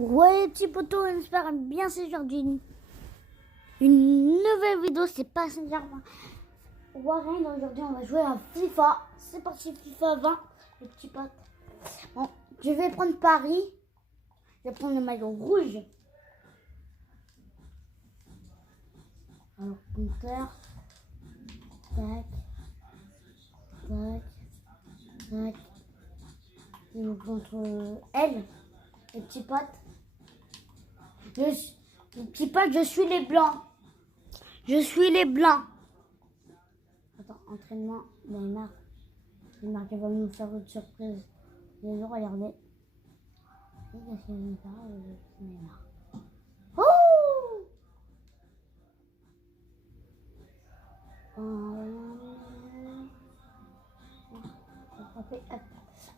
Ouais, les petits potos, j'espère bien séjour une nouvelle vidéo. C'est pas Saint-Germain Warren. Aujourd'hui, on va jouer à FIFA. C'est parti, FIFA 20. Les petits potes. Bon, je vais prendre Paris. Je vais prendre le maillot rouge. Alors, compteur. Tac. Tac. Tac. Et contre L. Les petits potes. Les petits potes, je suis les blancs. Je suis les blancs. Attends, entraînement, Neymar. Neymar qui va nous faire une surprise. Les gens, regardez. Qu'est-ce qu'il va faire Neymar. Oh!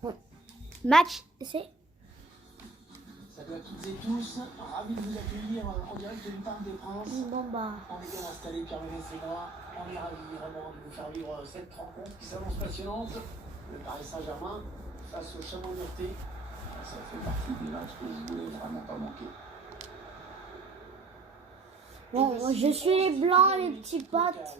Bon. Match, c'est... Salut à toutes et tous, ravi de vous accueillir en direct du Parc des Princes. Bon bah... On est bien installés, Pierre-Ménès et moi. On est ravis vraiment de vous faire vivre cette rencontre qui s'annonce passionnante. Le Paris Saint-Germain face au Chamonix-Murté. Ça fait partie des matchs que je voulais vraiment pas manquer. Bon, moi, je suis les blancs, les petits potes.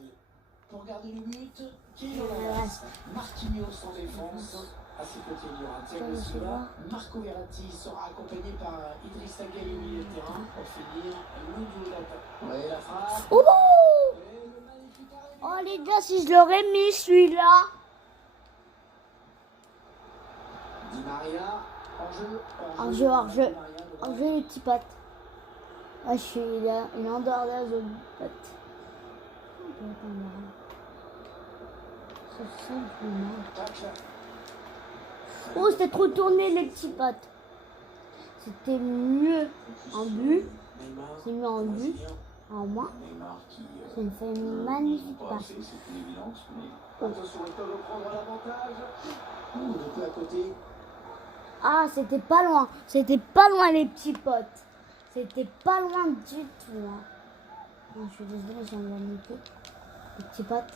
Pour garder le but, qui est dans la place Marquinhos en défense. À ses côtés, il y aura Thiago Silva. Marco Verratti sera accompagné par Idrissa Gueye au milieu de terrain. Pour finir, le duo d'attaque. Ouais, la frappe. Oh, oh les gars, si je l'aurais mis celui-là. Di Maria, En jeu les petits potes. Ah, je suis une endordeuse de potes. Oh, c'était trop tourné les petits potes. C'était mieux en but. C'est mieux en but. En moins. C'est une magnifique passe. Ah, c'était pas loin. C'était pas loin les petits potes. C'était pas loin du tout. Hein. Non, je suis désolée, j'ai un magnifique. Les petits potes.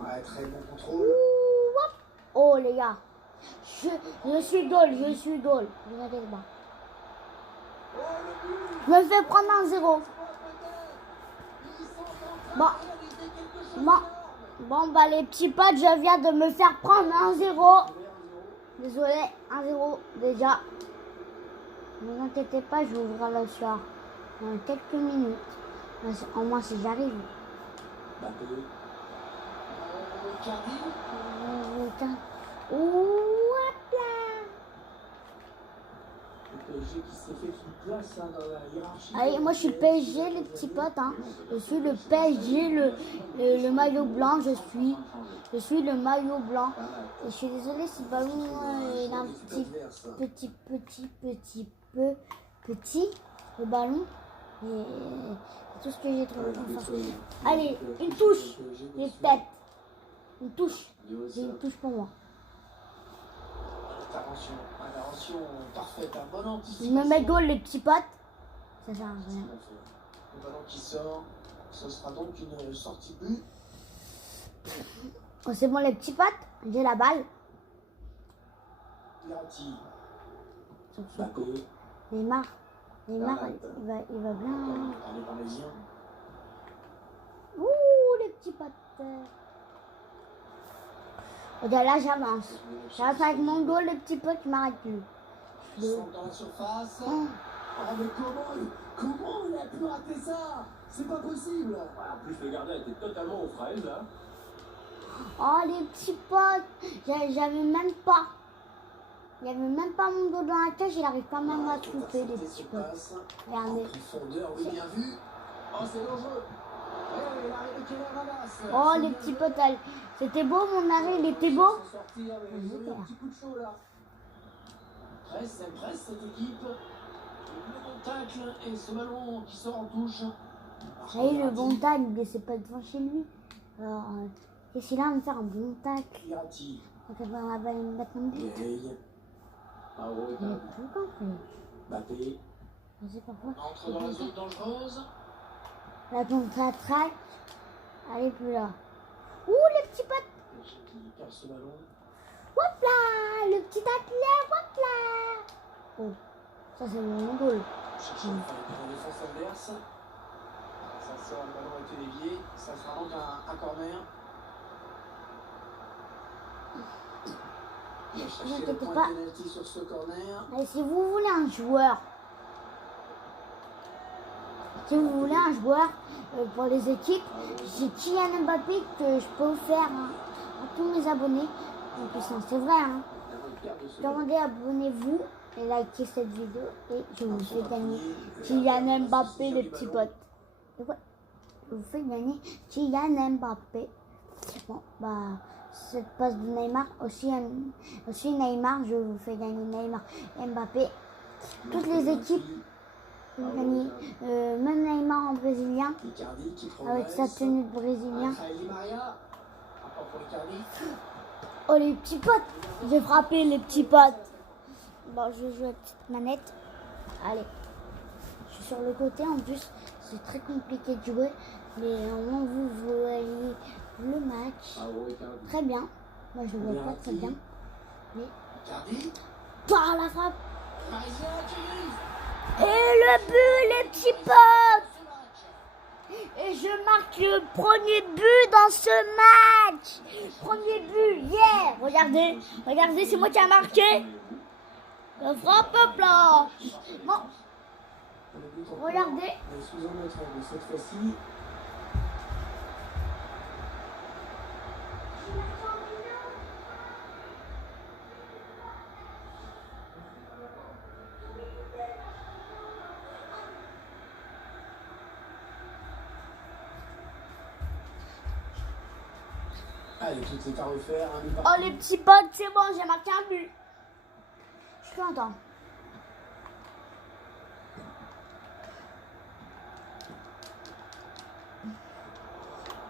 Ouais, très bon contrôle. Oh les gars. Je suis goal. Regardez le bas. Je me fais prendre un 0. Bon, bah les petits potes, je viens de me faire prendre un 0. Désolé, 1-0 déjà. Ne vous inquiétez pas, je vais ouvrir le soir dans quelques minutes. Au moins si j'arrive. Allez, moi je suis le PSG, les petits potes. Hein. Je suis le PSG, le maillot blanc. Je suis le maillot blanc. Et je suis désolée si le ballon il a un petit, le ballon. Et c'est tout ce que j'ai trouvé. Allez, une touche, peut-être. Une touche. J'ai une touche pour moi. Intervention parfaite, un bon anticipation. Je me mets goal les petits potes. Ça sert à rien. Le ballon qui sort, ce sera donc une sortie but. Oh, c'est bon les petits potes, j'ai la balle. Verratti. Neymar, il va bien. Ouh les petits potes. Et là j'avance. J'avance avec mon goal, les petits potes qui m'arrêtent plus. Ils sont dans la surface. Ah mais comment il a pu rater ça? C'est pas possible. En plus le gardien était totalement aux fraises là. Oh les petits potes, j'avais même pas. Il n'y avait même pas mon dos dans la cage, il arrive quand même à tromper les petits potes. Regardez. Profondeur, oui, bien vu. Oh c'est dangereux. Oh les petits potes, c'était beau mon arrêt, il était beau. Un petit coup de chaud là. Presse cette équipe. Le bon tacle et ce ballon qui sort en touche. Ça y est, le bon tacle, il ne laissait pas devant chez lui. Alors, qu'est-ce qu'il a à me faire un bon tacle? Donc on va me mettre un but. Il n'a plus compris. Bappé. Je sais pas pourquoi. Entre dans la zone dangereuse. La contre-attaque. Elle est plus là. Ouh, les petits potes. Qui perd ce ballon. Hop là, le petit athlète, hop là. Oh. Ça, c'est mon goal. Chercher à faire la défense adverse. Ça sort, le ballon a été dévié. Ça sera donc un corner. Il va chercher le point de pénalty sur ce corner. Allez, si vous voulez un joueur, pour les équipes, j'ai Kylian Mbappé que je peux offrir à tous mes abonnés. En plus, c'est vrai. Hein. Demandez, abonnez-vous et likez cette vidéo et je vous fais gagner Kylian Mbappé, les petits potes. Et ouais, je vous fais gagner Kylian Mbappé. Bon, bah, cette passe de Neymar, aussi Neymar, je vous fais gagner Neymar et Mbappé. Toutes les équipes vont gagner, même Neymar en brésilien, avec sa tenue de brésilien. Oh les petits potes, j'ai frappé les petits potes. Bon, je joue avec cette manette. Allez, je suis sur le côté en plus, c'est très compliqué de jouer. Mais au moins vous voyez le match. Très bien. Moi je le vois pas très bien. Mais par la frappe. Et le but les petits potes. Et je marque le premier but dans ce match. Premier but, yeah. Regardez, c'est moi qui a marqué. La frappe là. Bon. Regardez. Cette fois-ci. Allez, tout est à refaire. Oh les petits potes, c'est bon, j'ai marqué un but. Je suis content.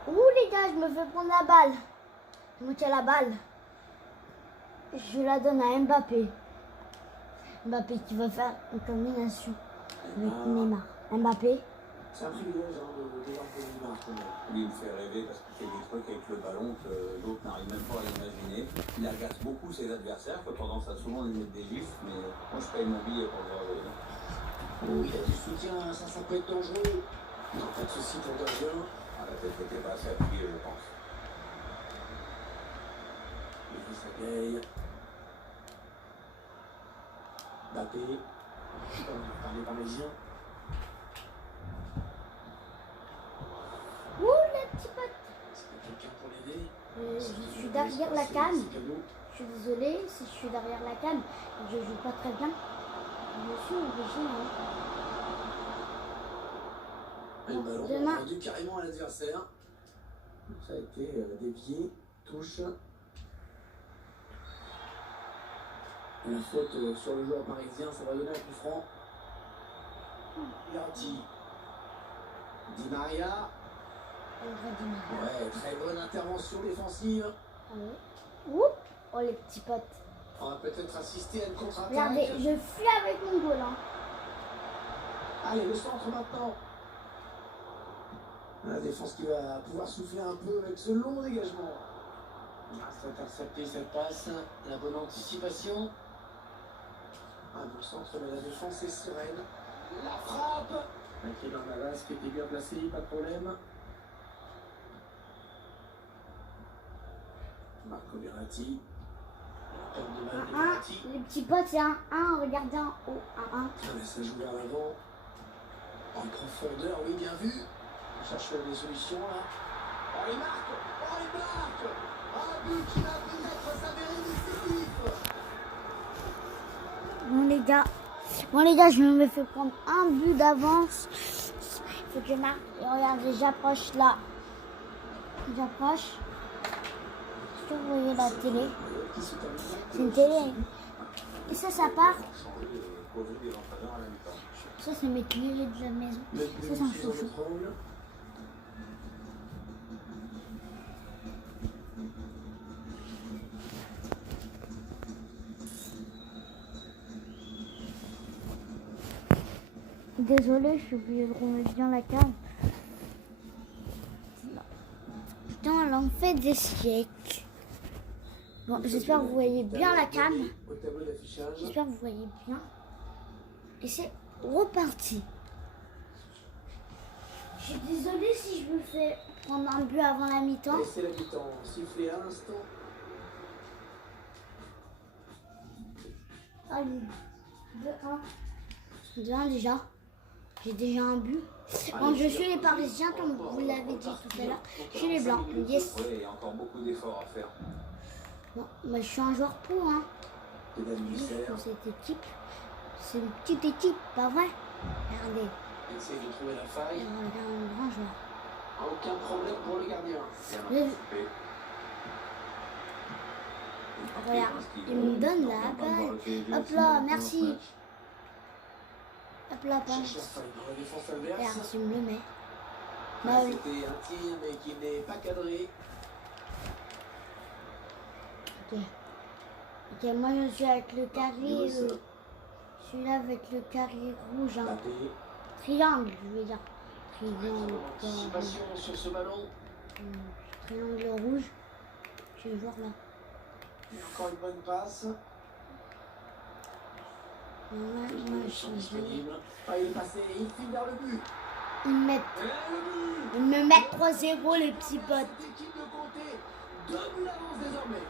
Ouh les gars, je me fais prendre la balle. Je me tiens la balle. Je la donne à Mbappé. Mbappé qui va faire une combination avec Neymar. Mbappé. C'est un privilège de voir que Neymar. Lui, il me fait rêver parce qu'il fait des trucs avec le ballon que l'autre n'arrive même pas à imaginer. Il agace beaucoup ses adversaires, qui ont tendance à souvent lui mettre des gifs, mais moi je paye mon billet pour le voir jouer. Oui, il a du soutien, ça peut être dangereux. Non, pas de soucis pour gardien. La tête n'était pas assez appuyée, je pense. Idrissa Gueye. Mbappé. Par les Parisiens. Ouh les petits potes. Est-ce qu'il y a quelqu'un pour l'aider? Je suis derrière la canne. Je suis désolée si je suis derrière la canne. Je joue pas très bien. Je suis obligée. Le ballon rendu carrément à l'adversaire. Ça a été dévié. Touche. La faute sur le joueur parisien, ça va donner un coup franc. Verratti. Di Maria. Ouais, très bonne intervention défensive. Ouh, oh les petits potes. On va peut-être assister à une contre-attaque. Regardez, je fuis avec mon goal. Hein. Allez, le centre maintenant. La défense qui va pouvoir souffler un peu avec ce long dégagement. C'est intercepté cette passe. La bonne anticipation. Un bon centre, mais la défense est sereine. La frappe. Un pied dans la vasque qui était bien placé, pas de problème. Marco Verratti. Les petits potes, c'est un 1. Regardez en haut, un 1. Un message vers l'avant. En profondeur, oui, bien vu. On cherche des solutions là. Oh, il marque. Un but qui va peut-être s'avérer décisif. Bon les gars, je me fais prendre un but d'avance. Il faut que je marque. Et regardez, j'approche là. J'approche. Est-ce que vous voyez la télé? C'est une télé. Et ça part. Ça, c'est mes clés de la maison. Ça, c'est un chouchou. Désolée, je suis obligée de remettre bien la cam. Putain, elle en fait des siècles. Bon, j'espère que vous voyez bien la cam. J'espère que vous voyez bien. Et c'est reparti. Je suis désolée si je me fais prendre un but avant la mi-temps. Et c'est la mi-temps, sifflé à l'instant. Allez, 2-1. 2-1 déjà. J'ai déjà un but. Bon, je suis les Parisiens, comme vous l'avez dit tout à l'heure. Je suis les Blancs. Yes. Ouais, il y a encore beaucoup d'efforts à faire. Bon, bah, je suis un joueur pro, hein. Pédale Musser. Pour cette équipe. C'est une petite équipe, pas vrai? Regardez. Essaye de trouver la faille. Regarde un grand joueur. Aucun problème pour le gardien. Le- Regarde, il me donne la balle. Hop là, merci. Hop là, Cherche passe. la faille dans la défense Regarde, adverse. tu me le mets. Là, Bah oui. c'était un tir, mais qui n'est pas cadré. Ok. Ok, moi je suis avec le carré. Celui-là avec le carré rouge. Hein. Tapé. Triangle, je veux dire. Triangle. Anticipation sur ce ballon. Triangle rouge. Je vais voir là. Et encore une bonne passe. Moi, Ils je sont suis disponibles. Ah, il est passé, il file vers le but. Ils me mettent, Et le but. ils me mettent 3-0 les petits potes. Cette équipe de Comté donne l'avance désormais.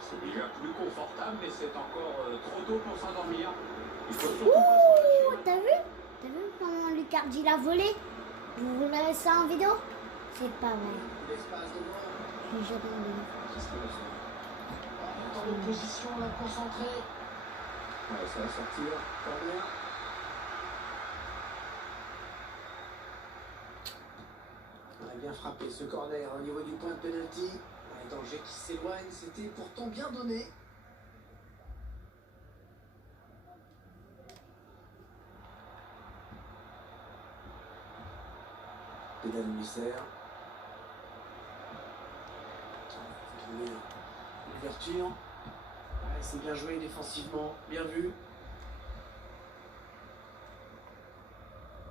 C'est déjà plus confortable, mais c'est encore trop tôt pour s'endormir. Il faut surtout pas se Ouh, t'as vu? T'as vu comment Lucardi l'a volé? Vous l'avez ça en vidéo? C'est pas vrai. L'espace devant. J'ai jamais vu. Qu'est-ce qu'il va faire? Dans de position, là, concentré. Ouais, ça va sortir. Corner. On a bien frappé ce corner au niveau du point de pénalty. Un danger qui s'éloigne, c'était pourtant bien donné. Pédale Musser. L'ouverture. Ouais, c'est bien joué défensivement, bien vu.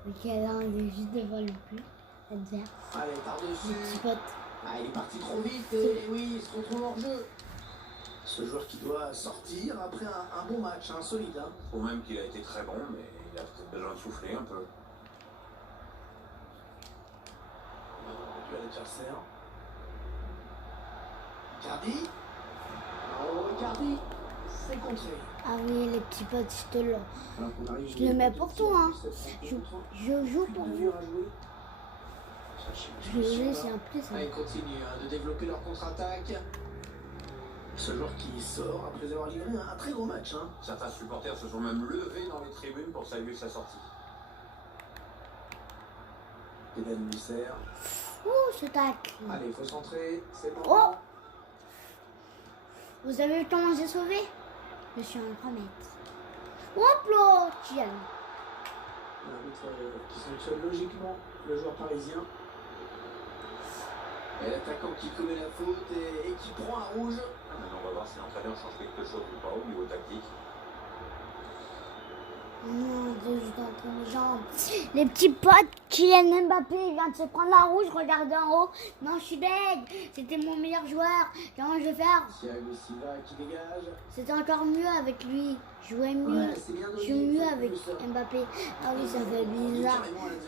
Michael, il est juste devant le but adverse. Allez, Le petit par-dessus. pote. Ah, il est parti trop vite et oui, il se retrouve hors jeu. Ce joueur qui doit sortir après un bon match, un solide. Hein. Je trouve même qu'il a été très bon, mais il a peut-être besoin de souffler un peu. Duel adversaire. Cardi. Oh, Cardi. C'est contré. Ah oui, les petits potes, je te le... Alors qu'on arrive Je le mets pour toi, hein. Je Je joue pour vous. Je le laisse, c'est un plus. Ah, ils continuent de développer leur contre-attaque. Ce joueur qui sort après avoir livré un très gros match. Hein. Certains supporters se sont même levés dans les tribunes pour saluer sa sortie. Pédale Musser. Ouh, ce tacle. Allez, il faut centrer. C'est bon. Oh! Vous avez vu comment j'ai sauvé? Je suis un grand maître. Hop là, tiens. L'arbitre qui sanctionne logiquement le joueur parisien. Et l'attaquant qui commet la faute et qui prend un rouge. Maintenant, on va voir si l'entraîneur change quelque chose ou pas au niveau tactique. Mon Dieu, je dans ton jambes. Les petits potes, Kylian Mbappé, il vient de se prendre la rouge, regardez en haut. Non, je suis deg. C'était mon meilleur joueur. Comment je vais faire? Thiago Silva qui dégage. C'était encore mieux avec lui. Je jouais mieux. Ouais, c'est bien donné, Je joue mieux c'est avec plus, Mbappé. Ah oui, ça fait bizarre.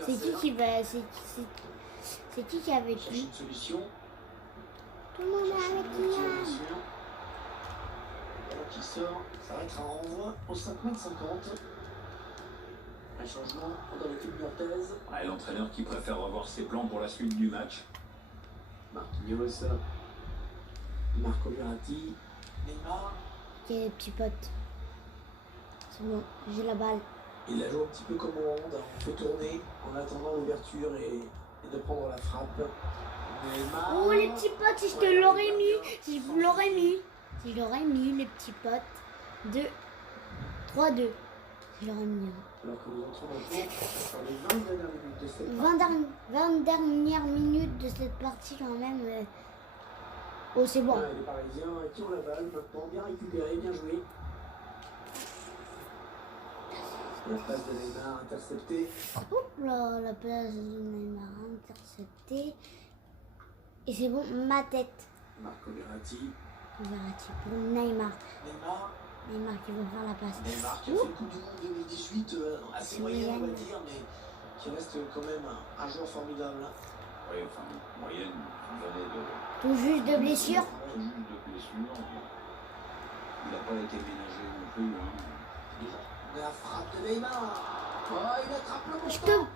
C'est qui va... C'est qui est avec Cherche lui? une solution. Tout le monde est Cherche avec une Kylian. solution. Alors qui sort, ça va être un renvoi au 5,50 m. Un changement dans l'équipe nantaise. Ouais, l'entraîneur qui préfère revoir ses plans pour la suite du match. Marquinhos, Marco Verratti, Neymar. Ok, les petits potes. C'est bon, j'ai la balle. Il la joue un petit peu comme au hand, on fait tourner en attendant l'ouverture et de prendre la frappe. Neymar. Oh, les petits potes, si je te l'aurais mis. Si je vous l'aurais mis. Si je l'aurais mis, les petits potes. 2, 3-2. Si je l'aurais mis. Alors que nous entrons dans les 20 dernières minutes de cette partie. 20 dernières minutes de cette partie quand même. Oh, c'est bon. Les Parisiens qui ont la balle maintenant, bien récupéré, bien joué. La passe de Neymar interceptée. Hop là, la place de Neymar interceptée. Et c'est bon, ma tête. Marco Verratti. Verratti pour Neymar. Neymar. Neymar qui veut faire la passe. Neymar qui a fait le coup du monde 2018, assez moyen, on va dire, mais qui reste quand même un joueur formidable. Oui, enfin, moyenne, une année de... Tout juste de blessure. Tout juste de blessure. Il n'a pas été ménagé non plus. Hein. La frappe de Neymar. Oh, il attrape le Je ballon.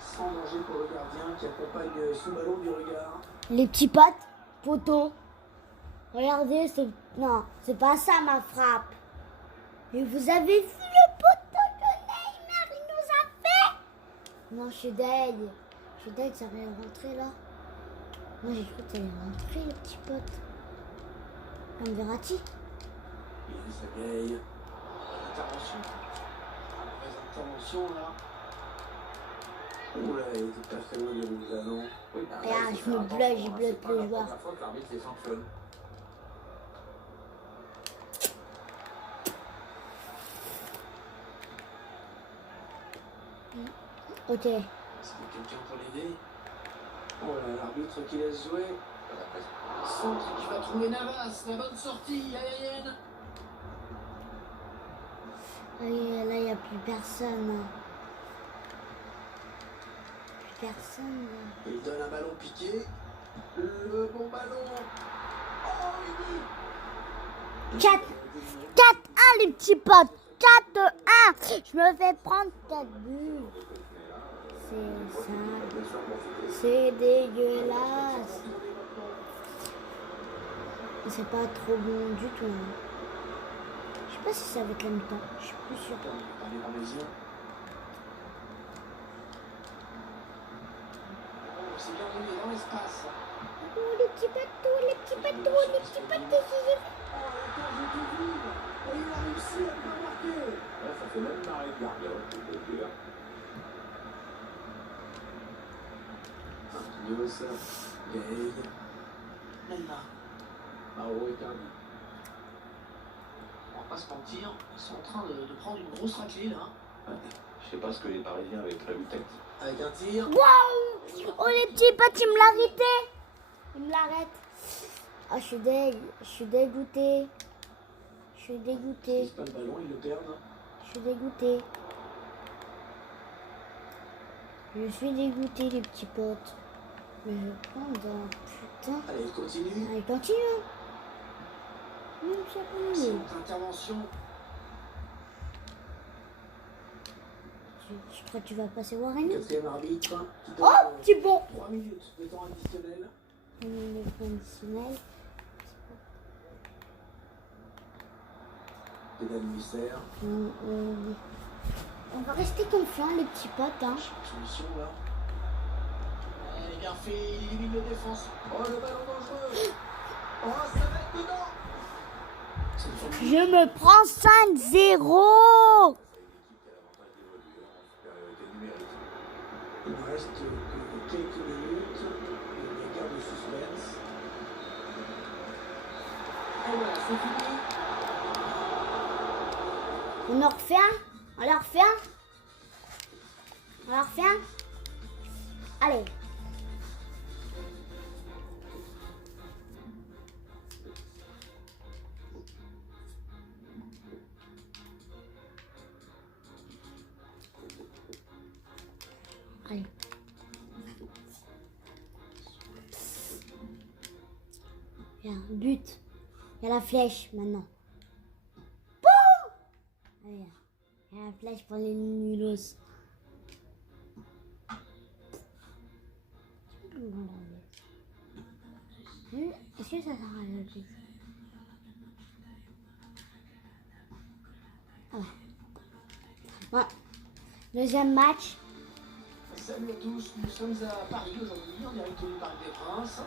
Sans danger pour le gardien qui accompagne ce ballon du regard. Les petits potes, poteau. Regardez, c'est... Non, c'est pas ça ma frappe. Mais vous avez vu le poteau de Neymar, il nous a fait. Non, je suis deg. Je suis deg, ça va rentrer là. Moi, j'ai cru que ça allait rentrer, le petit pote. Comme Verratti. Idrissa Gueye. Intervention. Mauvaise intervention là. Oula, il était pas très loin de Lugano. Oui, Regarde, je me bloque, j'ai bloqué C'est pas le la joueur. première fois que l'arbitre les sanctionne. Ok. Est-ce qu'il y a quelqu'un pour l'aider? Oh là, l'arbitre qui laisse jouer. Centre qui va trouver Navas. La bonne sortie aérienne. Là, il n'y a plus personne. Plus personne. Il donne un ballon piqué. Le bon ballon. Oh, il but. 4-1 les petits potes. 4-1. Je me fais prendre 4 buts. C'est ça. C'est dégueulasse. C'est pas trop bon du tout. Hein. Je sais pas si ça va être la mi-temps. Je suis plus sûre. Par les Parisiens. Oh, c'est bien roulé dans l'espace. Oh, les petits bateaux, les petits bateaux, les petits bateaux. Oh, la cage était vide. Et il a réussi à bien marquer. Là, ça fait même marrer de gardien. News, Gaël, Neymar, Mauro Icardi. On va pas se mentir, ils sont en train de prendre une grosse raclée là. Je sais pas ce que les Parisiens avaient prévu tactique. Avec un tir. Waouh! Oh, les petits potes, ils me l'arrêtaient. Ils me l'arrêtent. Ah, je suis dégoûtée. Je suis dégoûtée. Ils pas le ballon, ils le perdent. Je suis dégoûtée. Je suis dégoûtée, les petits potes. Mais je prends dans... Putain. Allez, il continue. Allez, continue. C'est pas mieux. Cette intervention. Je crois que tu vas passer Warren. Quatrième arbitre. Qui donne, Oh, c'est bon. 3 minutes de temps additionnel. Le conditionnel. Pénal émissaire. On va rester confiants, les petits potes. Hein. Solution là. Elle est bien fait, il élimine la défense. Oh, le ballon dangereux. Oh, ça va être dedans. Je me prends 5-0. Il ne reste que quelques minutes. Il y a garde de suspense. Et voilà, c'est fini. On en refait un. On en refait un. On en refait un. Allez. Allez. Il y a un but. Il y a la flèche maintenant. Boum! Allez, il y a la flèche pour les nulos. Est-ce que ça sert à la vie? Ah ouais. Ouais. Deuxième match. Salut à tous, nous sommes à Paris aujourd'hui, en direct du Parc des Princes.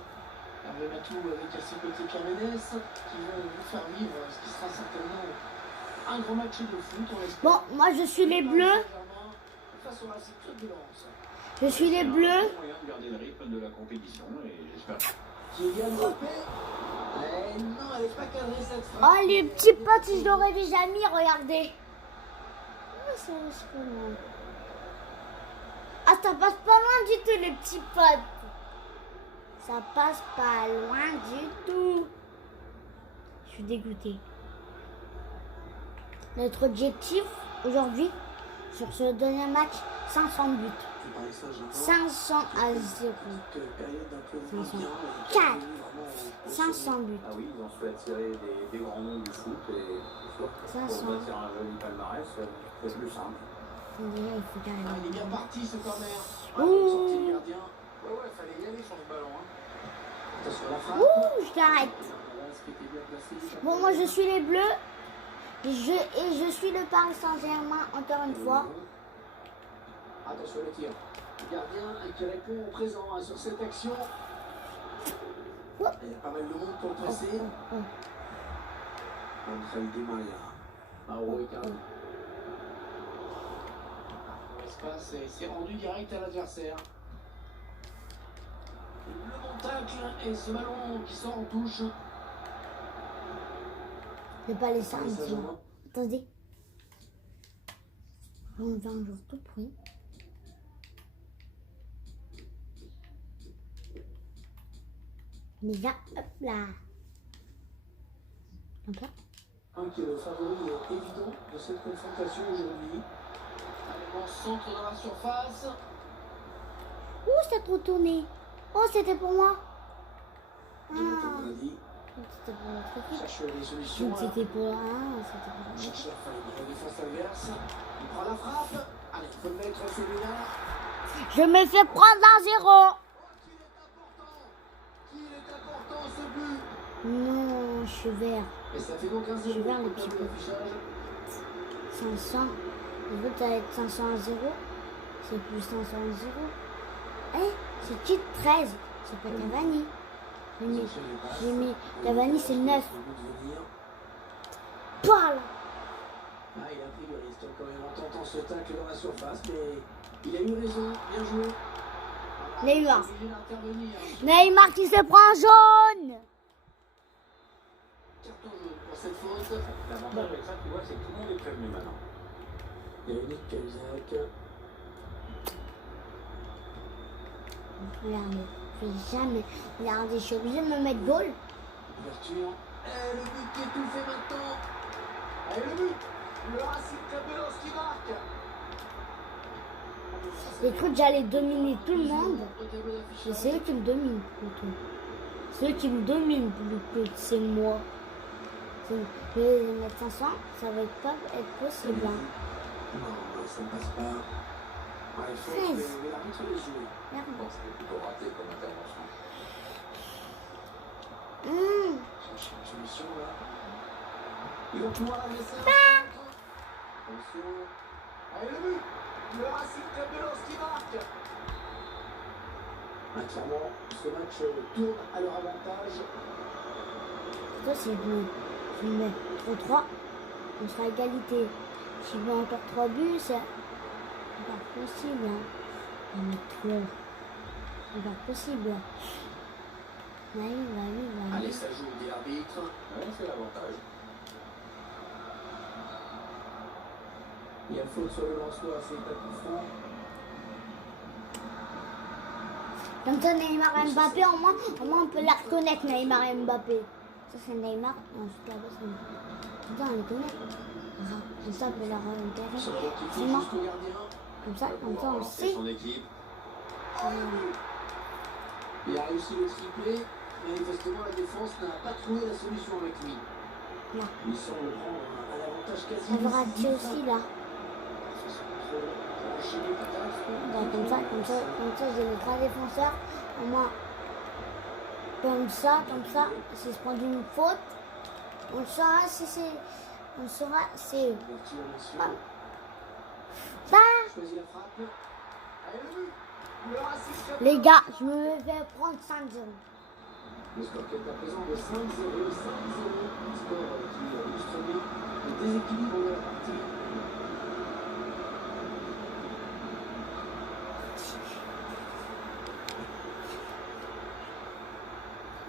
Hervé Matou avec à ses côtés Pierre Ménès, qui vont vous faire vivre ce qui sera certainement un gros match de foot. On l'espère. Bon, moi je suis les bleus. Face au Racing Club de Lens. Je suis les bleus. Moyen de garder le rythme de la compétition et j'espère. Kylian Mbappé. Eh non, elle n'est pas cadrée cette frappe. Oh, les petits potes, si je l'aurais déjà mis, regardez. Oh, ça reste pas loin. Ah, ça passe pas loin du tout, les petits potes. Ça passe pas loin du tout. Je suis dégoûtée. notre objectif aujourd'hui, sur ce deuxième match, 500 buts. 500 à 0. 504. 500 buts. Ah oui, ils ont souhaité attirer des grands noms du foot et pour 500. bâtir un joli palmarès, c'est plus simple. Déjà, il faut carrément. Il est bien parti ce corner. Ouh. Sortie du gardien. Ouais, fallait y aller sur le ballon. Attention à la frappe. Ouh, je t'arrête. Voilà, ce qui était bien placé. Bon, moi je suis les Bleus. Et je suis le Paris Saint-Germain encore une fois. Attention le tir. Le gardien qui répond au présent sur cette action. Il y a pas mal de monde pour passer. Angel Di Maria. Mauro Icardi. L'espace s'est rendu direct à l'adversaire. Le montacle et ce ballon qui sort en touche. Je vais pas laisser un petit moment. Attendez. On va un jour tout pris. Déjà, hop là. Donc là. Un qui est le favori évident de cette confrontation aujourd'hui. Allez, en centre dans la surface. Ouh, ça a trop tourné. Oh, c'était pour moi. Ah. C'était pour l'autre équipe. Cherche les solutions. Donc c'était pour c'était pour l'autre. Cherche la faille de la défense adverse. Il prend la frappe. Allez, il faut le mettre celui-là. Je me fais prendre un 0. Oh, qu'il est important ce but. Non, je suis vert. Et ça fait donc un 0. Je suis vert le petit peu. 500. Le but ça va être 500 à 0. C'est plus 500 à 0. Eh, c'est qui 13. C'est pas Cavani. J'ai mis Cavani, c'est 9. Poil. Ah, il a pris le risque quand même en tentant ce tacle dans la surface, mais il a eu raison, bien joué. Neymar. Obligé d'intervenir. Neymar qui se prend jaune. Carton jaune pour cette faute. L'avantage avec ça, tu vois, c'est que tout le monde est prévenu maintenant. Il y a Yannick Cahuzac. Regardez, je vais jamais. Regardez, je suis obligée de me mettre goal. Ouverture. Et le but qui est tout fait maintenant. Et le but. Le Racing Club de Lens qui marque. J'ai cru que j'allais dominer tout le monde. Et c'est eux qui me dominent plutôt. C'est eux qui me dominent plutôt. C'est moi. Je vais mettre 500, ça va pas être possible. Hein. Non, ça ne passe pas. Ouais, il faut 16. mais l'arbitre les joue. Merde. Bon, c'était plutôt raté comme intervention. Cherche une solution là. Ils vont pouvoir la laisser. Attention. Allez, le but. Le Racing Club de Lens qui marque. Ah, clairement, ce match tourne à leur avantage. Ça, c'est bon. Je mets 3, on sera à égalité. Si je mets encore 3 buts, c'est pas possible. Hein. On met 3. C'est pas possible. Allez. Allez, ça joue, dit l'arbitre. Ouais, c'est l'avantage. Il y a faute sur le lançois, c'est pas tout franc. Comme ça, Neymar et Mbappé, au moins on peut la reconnaître, Neymar et Mbappé. Ça, c'est Neymar. Non, c'est là-bas, c'est putain, on les connaît. Comme ça, on peut la repérer. Sur le qui fait Sinon, jusqu'au gardien. comme ça, on le C'est sait. son équipe. Il a réussi le triplé. Manifestement, la défense n'a pas trouvé la solution avec lui. Là. Il semble prendre un avantage quasi. On va rater aussi, là. Comme ça, j'ai les 3 défenseurs. Au moins, comme ça, si je prends une faute, on saura si c'est. On saura c'est. Bah, Choisis la frappe. Allez, le but. Le Racing Club. les gars, je me vais prendre 5-0. Le score qui est à présent de 5-0. 5-0. Score qui illustre bien le déséquilibre de la partie.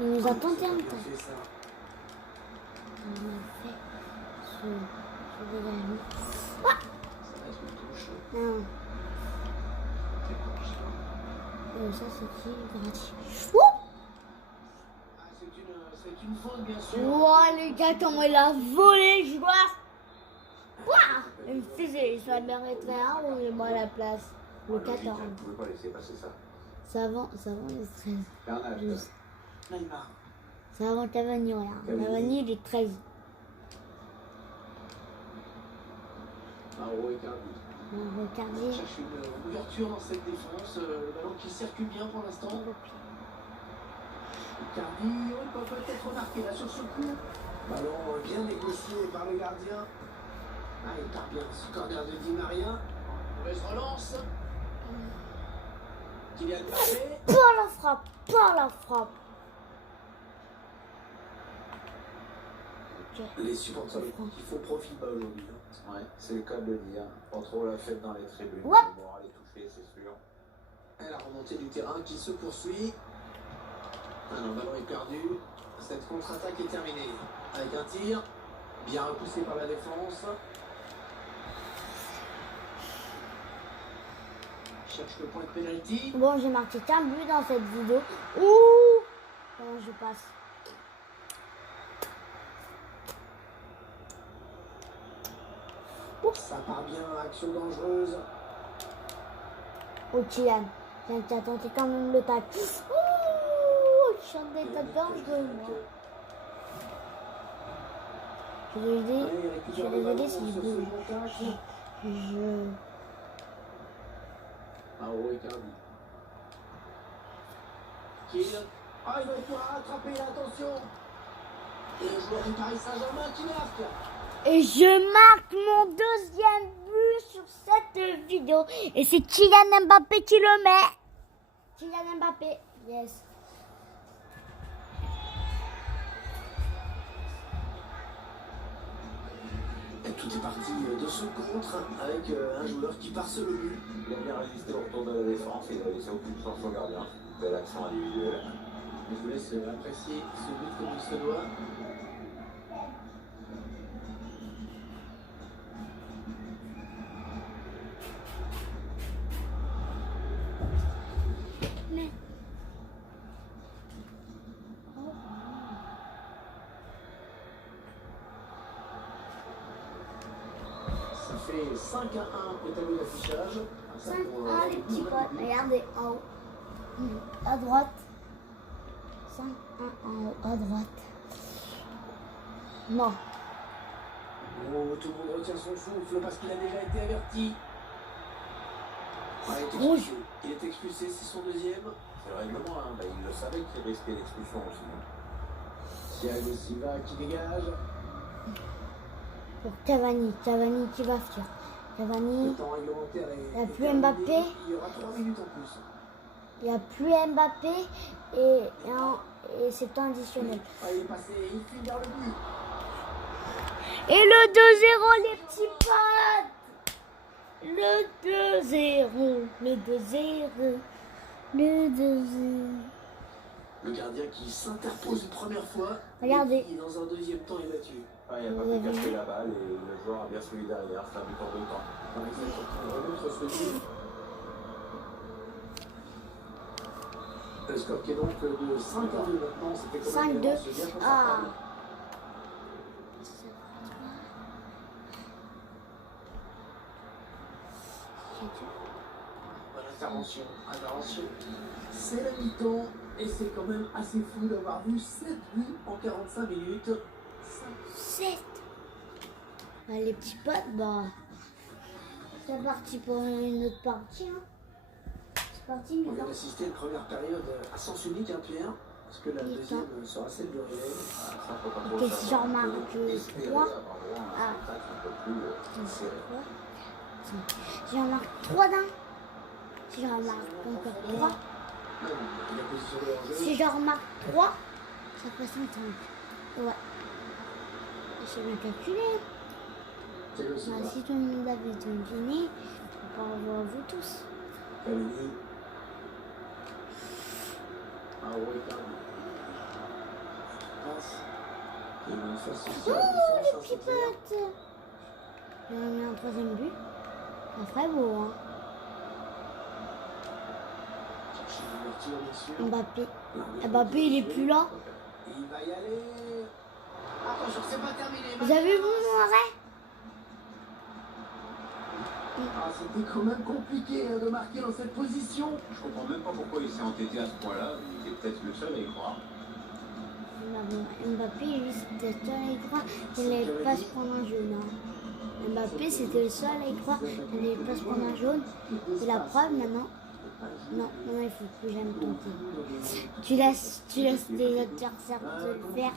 Il nous a tenté un temps. temps. On a fait ce dégagement. Ah, Ça reste une touche. non. Ça, c'est qui gratuit. Ah, c'est une faute, bien sûr. Wow, les gars, comment il a volé le joueur. Une fusée, je la mettrais un ou je mets à la place. Le Ouais, logique, 14. hein, tu pouvais pas laisser passer ça. C'est avant les 13. Carnage, Juste. Neymar. C'est avant Cavani, regarde. Cavani, il est 13. Mauro Icardi. Regardez. Cherche une ouverture dans cette défense. Le ballon qui circule bien pour l'instant. Icardi, on peut peut-être remarquer là sur ce coup. Ballon bien négocié par le gardien. Ah, il part bien ce corner de Di Maria. Mauvaise relance. Kylian Mbappé. Pas la frappe, pas la frappe. Ok. Les supporters qui font profil pas aujourd'hui. Ouais, c'est le cas de le dire. Pas trop la fête dans les tribunes. Ouais. Le moral est touché, c'est sûr. Et la remontée du terrain qui se poursuit. Ah non, le ballon est perdu. Cette contre-attaque est terminée. Avec un tir bien repoussé par la défense. Cherche le point de pénalty. Bon, j'ai marqué qu'un but dans cette vidéo. Ouh! Comment je passe? Ça part bien, action dangereuse. Oh, Kylian. T'as tenté quand même le tac. Ouh! Je chante des tas dangereux, moi. Je vais aider. Je vais les aider s'ils bougent. Mauro Icardi. Kylian. Ah, il va pouvoir attraper, attention. Et le joueur du Paris Saint-Germain qui marque. Et je marque mon deuxième but sur cette vidéo. Et c'est Kylian Mbappé qui le met. Kylian Mbappé, yes. Et tout est parti de ce contre avec un joueur qui part seul au but. Il a bien résisté au retour de la défense, il a laissé aucune chance au gardien. Belle action individuelle. Je vous laisse apprécier ce but comme il se doit. Mais... Ça fait 5-1 au tableau d'affichage. 5-1 les petits potes. Regardez en haut. À droite. 5-1 en haut. À droite. Non. Oh, tout le monde retient son souffle parce qu'il a déjà été averti. Ouais, Rouge. Il est expulsé, c'est son deuxième. C'est le règlement, hein. Bah, il le savait qu'il risquait l'expulsion aussi. Hein. Thiago Silva qui dégage. Pour Cavani. Cavani qui va faire. Cavani. Le temps réglementaire est. Il n'y a plus terminé. Mbappé. Il y aura 3 minutes en plus. Il n'y a plus Mbappé. Et c'est temps additionnel. Ah, il est passé, il finit vers le but. Et le 2-0 les petits potes. Le 2-0. Le 2-0. Le 2-0. Le gardien qui s'interpose une première fois. Regardez. Et qui, dans un deuxième temps, est battu. Ouais, il n'a pas pu cacher la balle et le joueur a bien suivi derrière. C'est un but en 2 temps. Par exemple, on remontre ce but. Le score qui est donc de 5-2 maintenant. C'était quand même 5-2. c'est bien Ah. confortable. Intervention. C'est la mi-temps et c'est quand même assez fou d'avoir vu 7 buts en 45 minutes. 7. Les petits potes, bah. C'est parti pour une autre partie. Hein. C'est parti, On vient mais d'assister à une première période à sens unique, hein, Pierre, parce que la deuxième sera celle de Réel. Ça, faut pas trop Ok, le si savoir. j'en marque On peut espérer 3. avoir droit à un spectacle un peu plus serré. Si j'en marque 3 d'un. Si j'en marque encore 3. La position de leur jeu. Si j'en remarque 3, ça fait 5. Ouais. J'ai bien calculé. C'est le Bah, second. si tout le monde avait deviné, on va revoir vous tous. Cavani. Mauro Icardi. Passe. Et une face sur la Oh, défense, les petits potes! Il a mis un troisième but. Ça ferait beau, hein. Chercher l'ouverture, bien sûr. Mbappé. Mbappé, il est plus là. Il va y aller. Attention, c'est pas terminé. Vous avez vu mon arrêt? Ah, c'était quand même compliqué de marquer dans cette position. Je comprends même pas pourquoi il s'est entêté à ce point-là. Il était peut-être le seul à y croire. Mbappé, lui, c'était le seul à y croire qu'il n'allait pas se prendre un jaune. Hein. Mbappé, c'était le seul à y croire qu'il n'allait pas se prendre un jaune. C'est la preuve maintenant. Non, il faut plus jamais tenter. Tu laisses tes adversaires te le faire,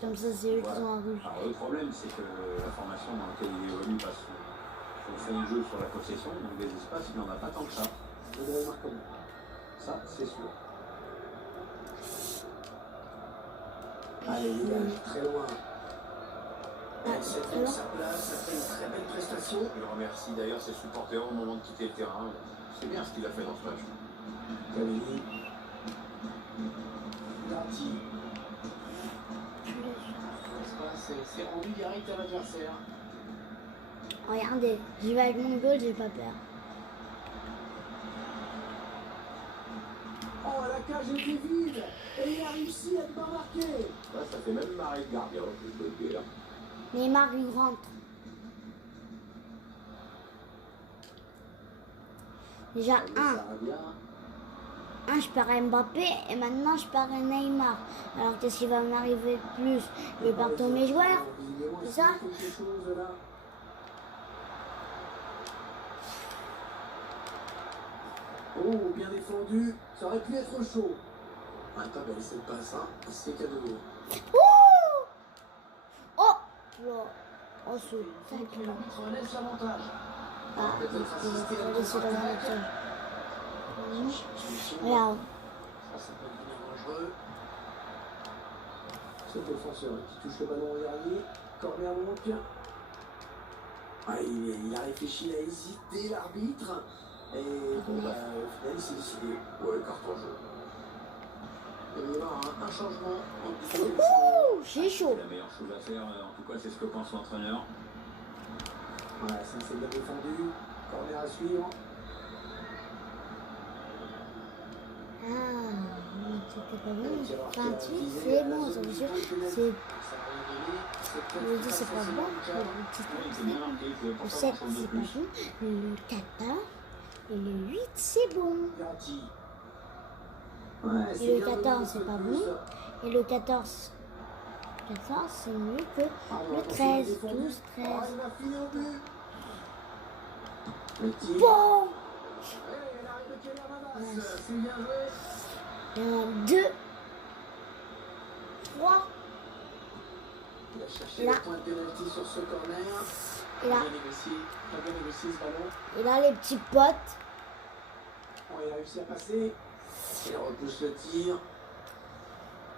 comme ça c'est eux qui sont en rouge. Alors, le problème, c'est que la formation dans laquelle il évolue passe son jeu sur la possession, donc des espaces, il n'en a pas tant que ça. Ça, c'est sûr. Allez, il est très loin. C'est sa place, ça fait une très belle prestation. Il remercie d'ailleurs ses supporters au moment de quitter le terrain. C'est bien ce qu'il a fait dans ce match. Cavani. Verratti. C'est rendu direct à l'adversaire. Regardez, j'y vais avec mon goal, j'ai pas peur. Oh, la cage était vide et il a réussi à ne pas marquer. Ça fait même marrer le gardien, je peux le dire. Neymar, il rentre. Déjà, je perds Mbappé et maintenant je perds Neymar. Alors qu'est-ce qui va m'arriver de plus? Je vais perdre tous mes joueurs. C'est ça? Oh, bien défendu. Ça aurait pu être chaud. Ah, pas belle cette passe, hein. C'est cadeau. Ouh! Oh! Oh, c'est ça qui est là. L'arbitre laisse l'avantage. Ah, Peut-être assister à la laisser contre-attaque. l'avantage. Solution. Regarde. Ça peut devenir dangereux. Ce défenseur qui touche le ballon au dernier. Corner donc. Ah, il a réfléchi, il a hésité, l'arbitre. Et bon, bah, au final, il s'est décidé. Ouais, carton jaune. Il va y avoir un changement. Ouh! J'ai chaud. C'est la meilleure chose à faire, en tout cas, c'est ce que pense l'entraîneur. Voilà, ça c'est bien défendu. Corner à suivre. C'était pas bon. 28, c'est bon, ça veut dire. Le 10, c'est pas bon. Le 7, c'est pas bon. Le 14 et le 8, c'est bon. Et le 14, c'est pas bon. Et le 14, c'est mieux que le 13. 12, 13. Bon! Il y en a 2, 3. Il a cherché le point de pénalty sur ce corner. Et là, Il a bien négocié ce ballon. et là, les petits potes. Bon, il a réussi à passer. Il repousse le tir.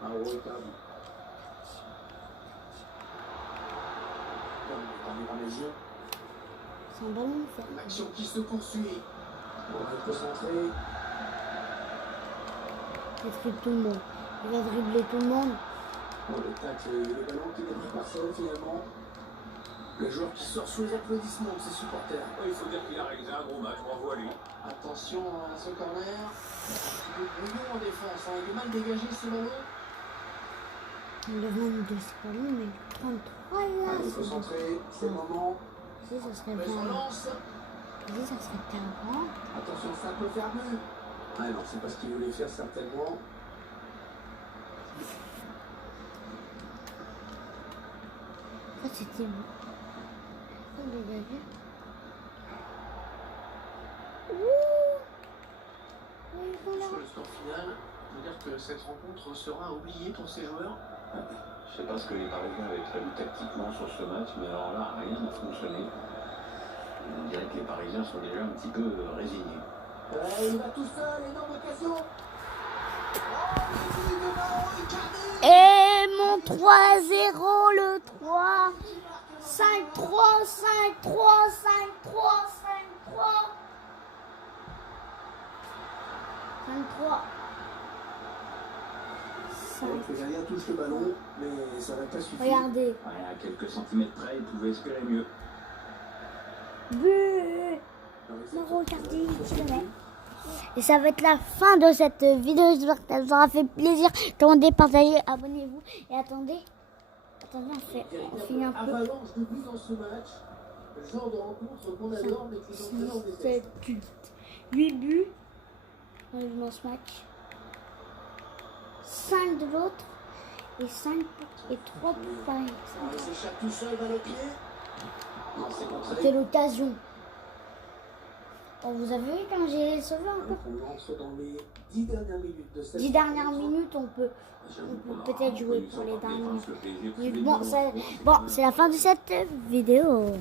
Ah ouais, pas bon. C'est un ballon de fer. L'action qui se poursuit. On va être concentré. Il dribble tout le monde. Il va dribbler tout le monde. Bon, le tacle, le ballon qui n'est pris par personne finalement. Le joueur qui sort sous les applaudissements de ses supporters. Il faut dire qu'il a réalisé un gros match, bravo à lui. Attention à ce corner. Un petit peu brouillon en défense. Hein. Il est mal dégagé ce ballon. Le 22, c'est pas bon, mais le 33 là. Allez, concentré, c'est le moment. Si, ça serait Mais bien. relance. Si, ça serait 40. Attention, ça peut faire mieux. Ah non, c'est pas ce qu'il voulait faire certainement. Ça, c'était bon. Ça, dégagé. Ouh! Ils font Sur leur... le score final, on peut dire que cette rencontre sera oubliée pour ces joueurs. Je sais pas ce que les Parisiens avaient prévu tactiquement sur ce match, mais alors là, rien n'a fonctionné. On dirait que les Parisiens sont déjà un petit peu résignés. Il va tout seul, énorme occasion. Et mon 3-0, le 3. 5-3, 5-3, 5-3, 5-3. 5-3. Le gardien touche le ballon, mais ça va pas suffire. Regardez. Ouais, à quelques centimètres près, il pouvait espérer mieux. Mais regardez, et ça va être la fin de cette vidéo. J'espère que ça vous aura fait plaisir. Attendez, partagez, abonnez-vous. Et attendez, on finit un peu. Avalanche de buts dans ce match. Le genre de rencontre qu'on adore, mais que les entraîneurs détestent. 8 buts dans ce match. 5 de l'autre. Et 5 et 3 pour Paris. Il s'échappe tout seul, balle au pied. Non, c'est contré. C'était l'occasion. Bon, vous avez vu quand j'ai sauvé encore On entre dans les 10 dernières minutes de cette 10 dernières minutes, on peut peut-être jouer pour les dernières minutes. Bon, c'est la fin de cette vidéo.